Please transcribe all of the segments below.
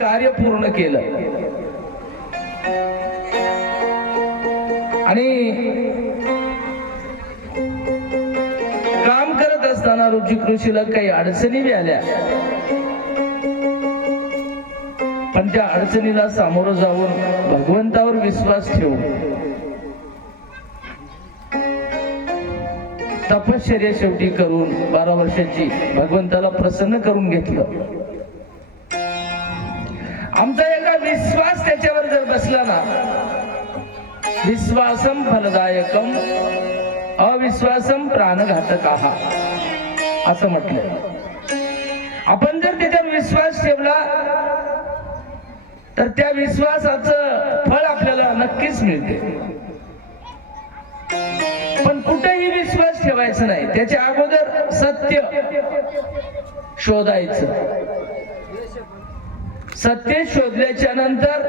कार्य पूर्ण केलं. आणि काम करत असताना रुची कृषीला काही अडचणी बी आल्या. पण त्या अडचणीला सामोरं जाऊन भगवंतावर विश्वास ठेवून तपश्चर्या शेवटी करून बारा वर्षाची भगवंताला प्रसन्न करून घेतलं. आमचा एका विश्वास त्याच्यावर जर बसला ना विश्वासम फलदायकम अविश्वासम प्राणघातक आहा असं म्हटलं. आपण जर त्याच्यावर विश्वास ठेवला तर त्या विश्वासाचं फळ आपल्याला नक्कीच मिळते. पण कुठेही विश्वास ठेवायचा नाही. त्याच्या अगोदर सत्य शोधायचं. सत्य शोधल्याच्या नंतर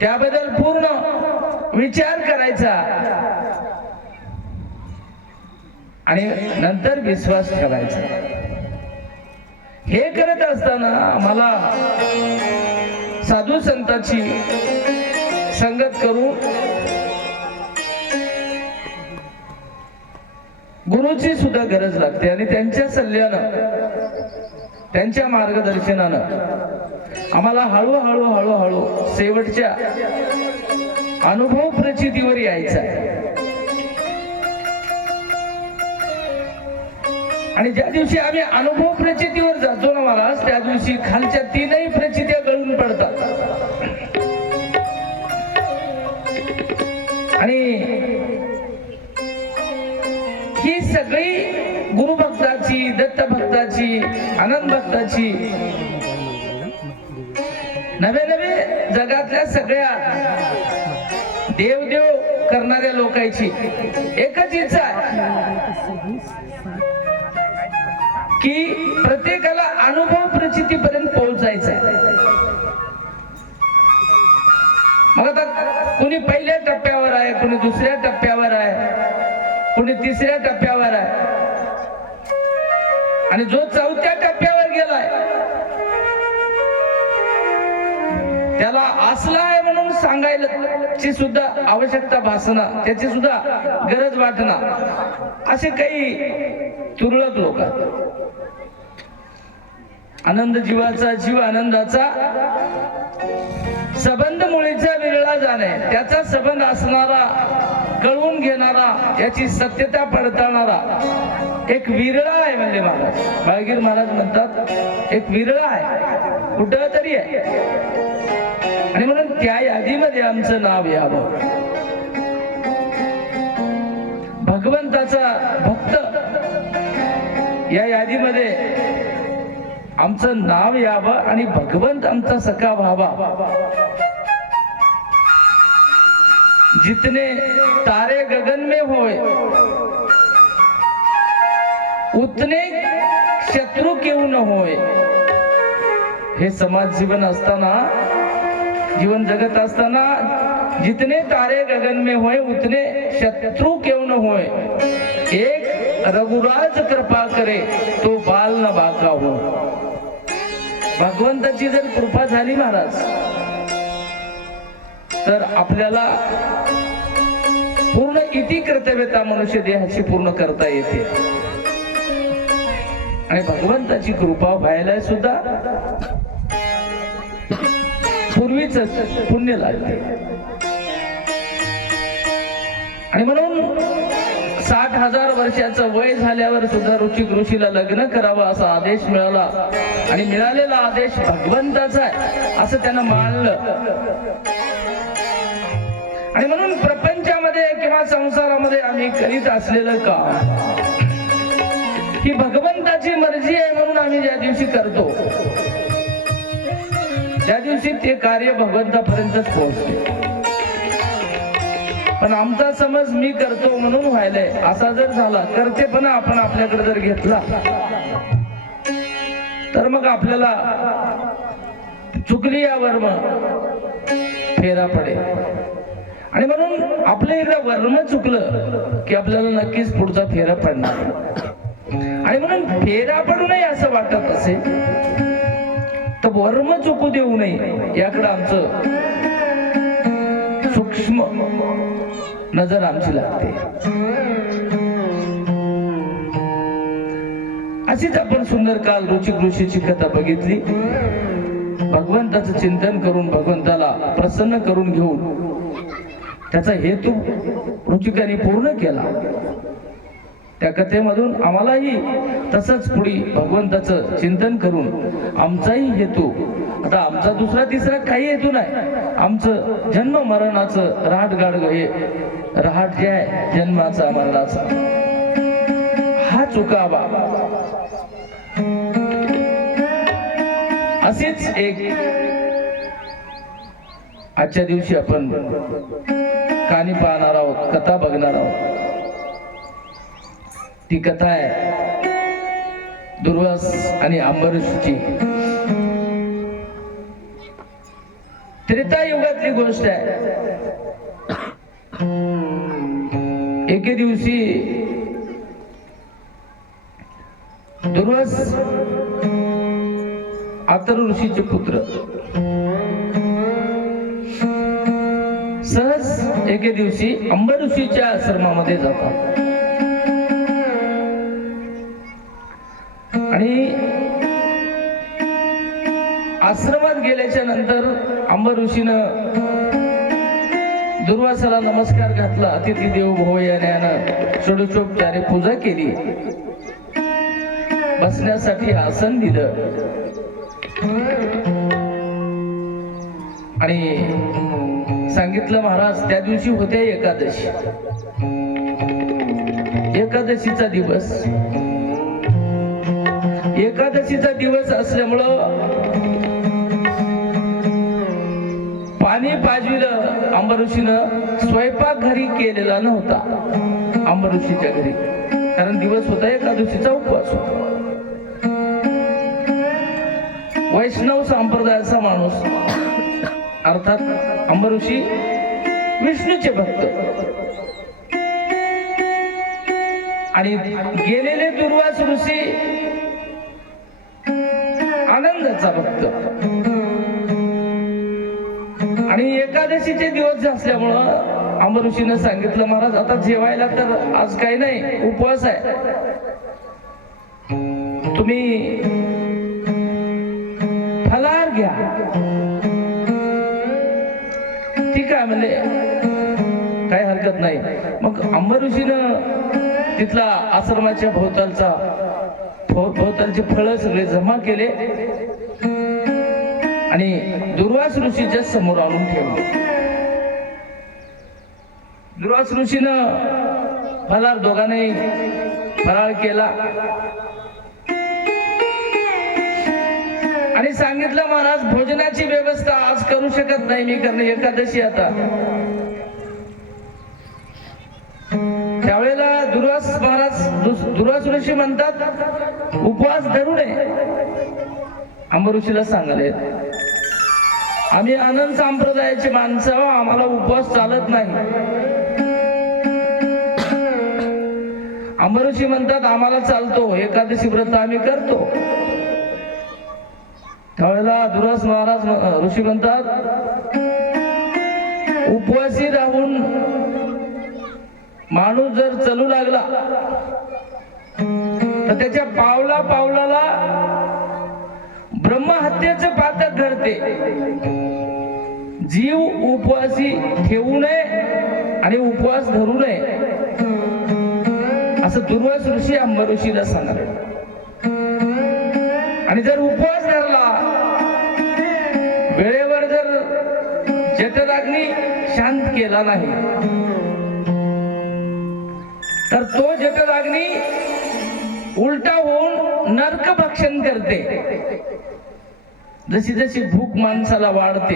त्याबद्दल पूर्ण विचार करायचा. आणि नंतर विश्वास करायचा हे करत असताना आम्हाला साधू संतांची संगत करून गुरुची सुद्धा गरज लागते आणि त्यांच्या सल्ल्यानं त्यांच्या मार्गदर्शनानं आम्हाला हळूहळू हळूहळू शेवटच्या अनुभव प्रचितीवर यायचा आणि ज्या दिवशी आम्ही अनुभव प्रचितीवर जातो ना महाराज त्या दिवशी खालच्या तीनही प्रचित्या गळून पडतात. आणि ही सगळी आनंद भक्ताची. नवे नवे जगातल्या सगळ्या देवदेव करणाऱ्या लोकांची एकच इच्छा की प्रत्येकाला अनुभव प्रचितीपर्यंत पोहोचायचं आहे. मग आता कुणी पहिल्या टप्प्यावर आहे कुणी दुसऱ्या टप्प्यावर आहे कुणी तिसऱ्या टप्प्यावर आहे. आणि जो चौथ्या टप्प्यावर गेलाय त्याला असला आहे म्हणून सांगायची सुद्धा आवश्यकता भासणं त्याची सुद्धा गरज वाटणं असे काही तुरळक लोक आनंद जीवाचा जीव आनंदाचा सबंध मुळीचा विरळा जाणे त्याचा संबंध असणारा कळवून घेणारा याची सत्यता पडताळणारा एक विरळा आहे म्हणजे महाराज. बाळगीर महाराज म्हणतात एक विरळा आहे. कुठं तरी आहे. आणि म्हणून त्या यादीमध्ये आमचं नाव यावं. भगवंताचा भक्त या यादीमध्ये आमचं नाव यावं आणि भगवंत आमचा सखा व्हावा. जितने तारे गगन में होय उतने शत्रू क्यों न होय हे समाज जीवन असताना जीवन जगत असताना जितने तारे गगन में होय उतने शत्रु क्यों न होय एक रघुराज कृपा करे तो बाल न बाका हो। भगवंताची जर कृपा झाली महाराज तर आपल्याला पूर्ण इति कर्तव्यता मनुष्य देहाची पूर्ण करता येते. आणि भगवंताची कृपा व्हायला सुद्धा पूर्वीच पुण्य लागते. आणि म्हणून साठ हजार वर्षाचं वय झाल्यावर सुद्धा रुचिक ऋषीला लग्न करावं असा आदेश मिळाला. आणि मिळालेला आदेश भगवंताचा आहे असं त्यानं मानलं. आणि म्हणून प्रपंचामध्ये किंवा संसारामध्ये आम्ही करीत असलेलं काम ही भगवंताची मर्जी आहे म्हणून आम्ही ज्या दिवशी करतो त्या दिवशी ते कार्य भगवंतापर्यंतच पोहोचते. पण आमचा समज मी करतो म्हणून व्हायलाय. असा जर झाला करतेपणा आपण आपल्याकडे जर घेतला तर मग आपल्याला चुकली या वर्म फेरा पडेल. आणि म्हणून आपलं एकदा वर्ण चुकलं की आपल्याला नक्कीच पुढचा फेरा पडणार. आणि म्हणून फेरा पडू नये असं वाटत असेल वर्म चुकू देऊ नये याकडे आमचं सूक्ष्म नजर आमची लागते. अशीच आपण सुंदर काल रुचिक ऋषीची कथा बघितली. भगवंताचं चिंतन करून भगवंताला प्रसन्न करून घेऊन त्याचा हेतू ऋचिकाने पूर्ण केला. त्या कथेमधून आम्हालाही तसंच पुढे भगवंताचं चिंतन करून आमचाही हेतू आता आमचा दुसरा तिसरा काही हेतू नाही. आमचं जन्म मरणाचं रहाट गाड हे रहाट जे आहे जन्माचा मरणाचा. हा चुकावा. असेच एक आजच्या दिवशी आपण कानी पाहणार आहोत कथा बघणार आहोत. ती कथा आहे दुर्वास आणि अंबरीशची त्रेता युगातली गोष्ट आहे. एके दिवशी दुर्वास आतर ऋषीचे पुत्र एके दिवशी अंबऋषीच्या आश्रमामध्ये जातात. आणि आश्रमात गेल्याच्यानंतर अंबऋषीनं दुर्वासाला नमस्कार घातला. अतिथी देव भव यानं षोडशोपचारे पूजा केली. बसण्यासाठी आसन दिलं. आणि सांगितलं महाराज त्या दिवशी होत्या एकादशी. एकादशीचा दिवस. एकादशीचा दिवस असल्यामुळं पाणी पाजविलं अंबऋषीनं स्वयंपाक घरी केलेला नव्हता अंबऋषीच्या घरी. कारण दिवस होता एकादशीचा उपवास होता. वैष्णव संप्रदायाचा माणूस अर्थात अंबऋषी विष्णूचे भक्त. आणि गेलेले दुर्वास ऋषी आनंदाचा भक्त. आणि एकादशीचे दिवस असल्यामुळं अंबऋषीनं सांगितलं महाराज आता जेवायला तर आज काही नाही उपवास आहे. तुम्ही फलार घ्या. ठीक आहे म्हणले? काही हरकत नाही. मग अंबऋषीनं तिथला आश्रमाच्या भोवतालचा भोवतालचे फळ सगळे जमा केले आणि दुर्वास ऋषीच्या समोर आणून ठेवले. दुर्वास ऋषीनं फलार दोघांनाही फराळ केला. आणि सांगितलं महाराज भोजनाची व्यवस्था आज करू शकत नाही मी कारण एकादशी आता. त्यावेळेला दुर्वास महाराज दुस- दुर्वास ऋषी म्हणतात उपवास धरू नये. अंबऋषीला सांगले आम्ही आनंद संप्रदायाची माणसं आम्हाला उपवास चालत नाही. अंबऋषी म्हणतात आम्हाला चालतो एकादशी व्रत आम्ही करतो. त्यावेळेला दुरस महाराज ऋषी म्हणतात उपवासी राहून माणूस जर चलू लागला तर त्याच्या पावला पावलाला ब्रह्महत्येच पातक घडते जीव उपवासी ठेवू नये आणि उपवास धरू नये. असं दुर्वास ऋषी आंबा ऋषीला सांगणार आणि जर उपवास झाला नाही. तर तो जठराग्नी उलटा होऊन नरक भक्षण करते. जशी जशी भूक माणसाला वाढते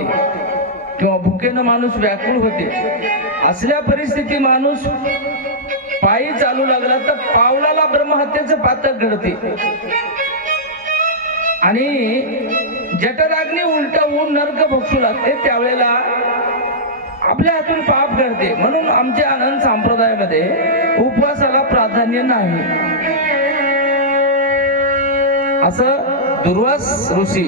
किंवा भुकेनं माणूस व्याकुळ होते असल्या परिस्थिती माणूस पायी चालू लागला तर पावलाला ब्रह्महत्येचं पातक घडते. आणि जठराग्नी उलट होऊन नर्क भक्षू लागते त्यावेळेला आपल्या हातून पाप घडते म्हणून आमच्या आनंद संप्रदायामध्ये उपवासाला प्राधान्य नाही. असं दुर्वास ऋषी